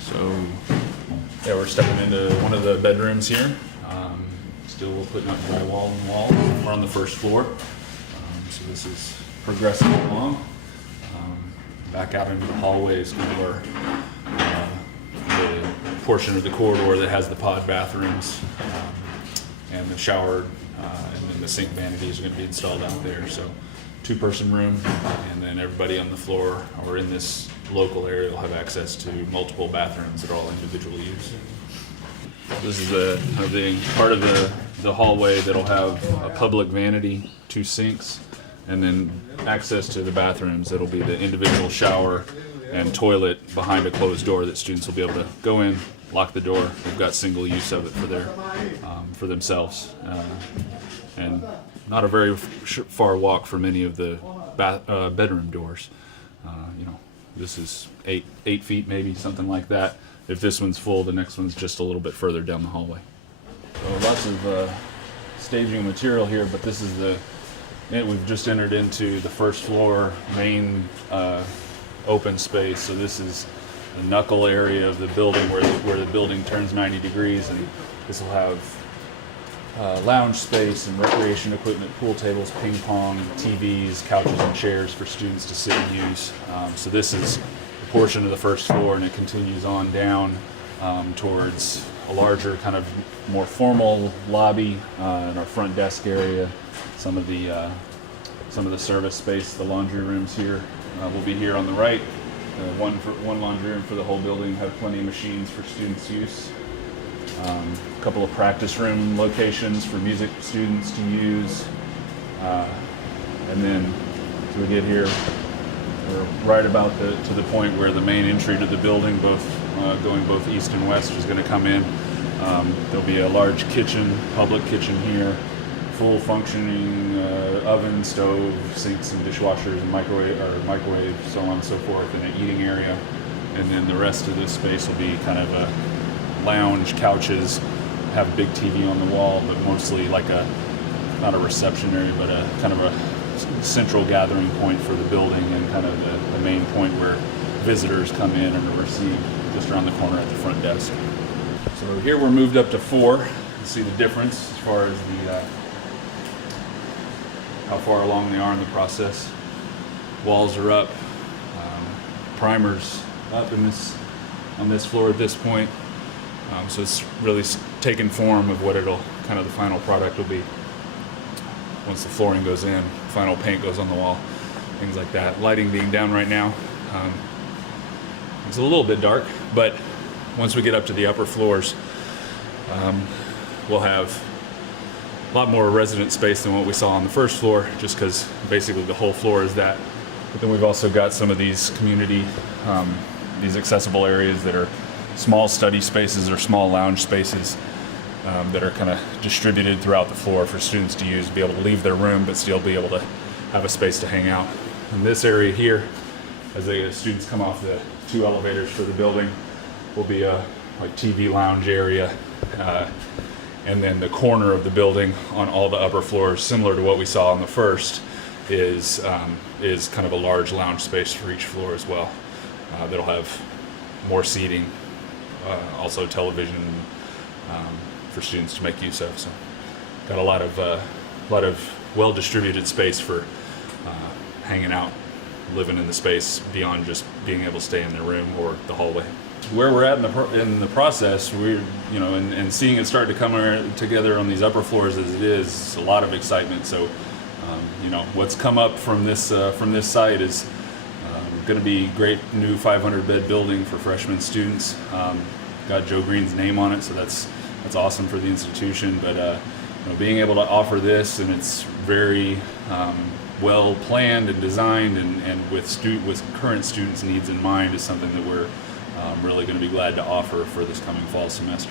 So, yeah, we're stepping into one of the bedrooms here. Still putting up drywall and walls. We're on the first floor. So this is progressing along. Back out into the hallway is kind of the portion of the corridor that has the pod bathrooms and the shower, and then the sink vanities are going to be installed out there. So, two-person room, and then everybody on the floor or in this local area will have access to multiple bathrooms that are all individual use. This is the part of the hallway that'll have a public vanity, 2 sinks, and then access to the bathrooms. That'll be the individual shower and toilet behind a closed door that students will be able to go in, lock the door. They've got single use of it for themselves, and not a very far walk from any of the bedroom doors. This is 8 feet, maybe something like that. If this one's full, the next one's just a little bit further down the hallway. So lots of staging material here, but this is we've just entered into the first floor main open space. So this is the knuckle area of the building where the building turns 90 degrees, and this will have lounge space and recreation equipment, pool tables, ping pong, TVs, couches and chairs for students to sit and use. So this is a portion of the first floor, and it continues on down towards a larger, kind of more formal lobby and our front desk area. Some of the service space, the laundry rooms here will be here on the right. One laundry room for the whole building, have plenty of machines for students' use. A couple of practice room locations for music students to use. And then as we get here, we're right about to the point where the main entry to the building, going both east and west, is going to come in. There'll be a large kitchen, public kitchen here, full functioning oven, stove, sinks and dishwashers and microwave, so on and so forth, and an eating area. And then the rest of this space will be kind of a lounge, couches, have a big TV on the wall, but mostly like not a reception area, but a kind of a central gathering point for the building, and kind of the main point where visitors come in and are received just around the corner at the front desk. So here we're moved up to 4. You see the difference as far as how far along they are in the process. Walls are up, primers up on this floor at this point. So it's really taken form of what the final product will be once the flooring goes in, final paint goes on the wall, things like that. Lighting being down right now. It's a little bit dark, but once we get up to the upper floors, we'll have a lot more resident space than what we saw on the first floor, just because basically the whole floor is that. But then we've also got some of these community, these accessible areas that are small study spaces or small lounge spaces that are kind of distributed throughout the floor for students to use, be able to leave their room but still be able to have a space to hang out. In this area here, as the students come off the 2 elevators for the building, will be a TV lounge area, and then the corner of the building on all the upper floors, similar to what we saw on the first, is kind of a large lounge space for each floor as well. That'll have more seating, also television for students to make use of. So got a lot of well-distributed space for hanging out, living in the space beyond just being able to stay in their room or the hallway. Where we're at in the process, and seeing it start to come together on these upper floors as it is, a lot of excitement. So, what's come up from this site is going to be great new 500-bed building for freshman students. Got Joe Green's name on it, so that's awesome for the institution. But being able to offer this, and it's very well planned and designed, and with current students' needs in mind, is something that we're really going to be glad to offer for this coming fall semester.